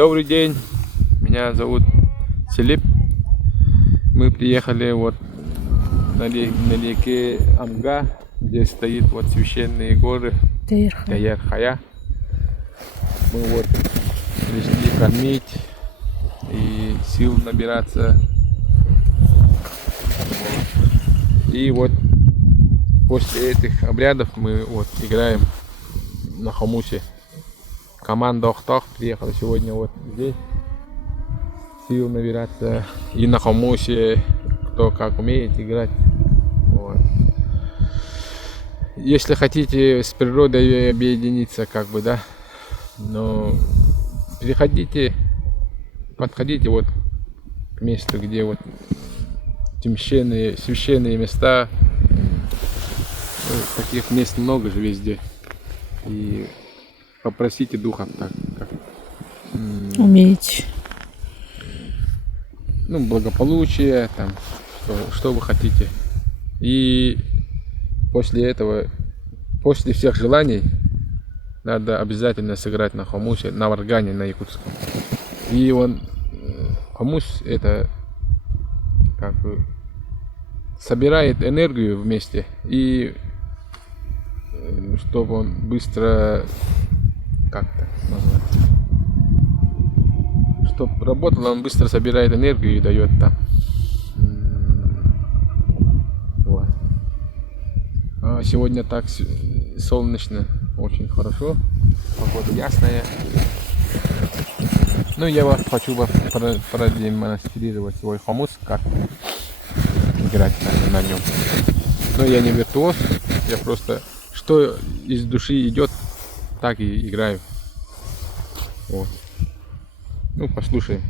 Добрый день, меня зовут Селип. Мы приехали вот на реке Амга, где стоит вот священные горы Таяр-Хая. Мы вот пришли кормить и сил набираться. И вот после этих обрядов мы вот играем на хомусе. Команда Охтах приехала сегодня вот здесь. Сил набираться и на хомусе, кто как умеет играть. Вот. Если хотите с природой объединиться, как бы, да, но переходите, подходите вот к месту, где вот священные места. Таких мест много же везде. И попросите духов так, как умеете. Ну, благополучие, там, что вы хотите. И после этого, после всех желаний, надо обязательно сыграть на хомусе, на варгане, на якутском. И хомус это как бы собирает энергию вместе, и чтобы он быстро как-то назвать, чтобы работал, он быстро собирает энергию и дает там. Вот. А сегодня так солнечно, очень хорошо, погода ясная. Ну, я хочу продемонстрировать свой хомус, как играть на нем. Но я не виртуоз, я просто что из души идет, так и играю. Вот. Ну, послушаем.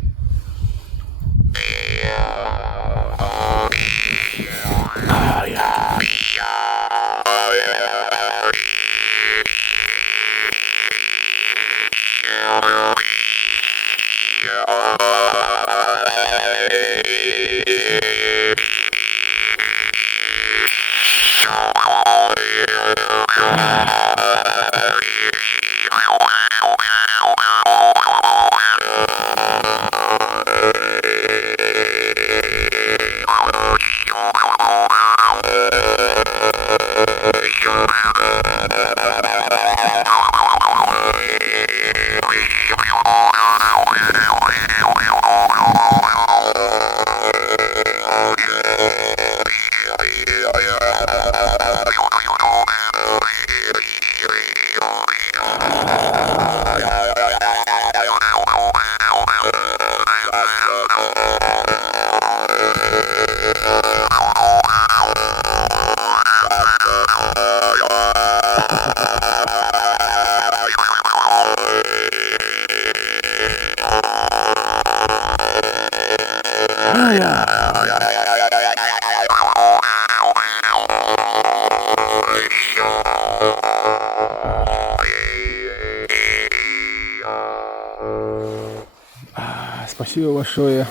Спасибо большое.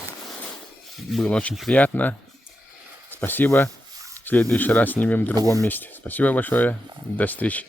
Было очень приятно. Спасибо. В следующий раз снимем в другом месте. Спасибо большое. До встречи.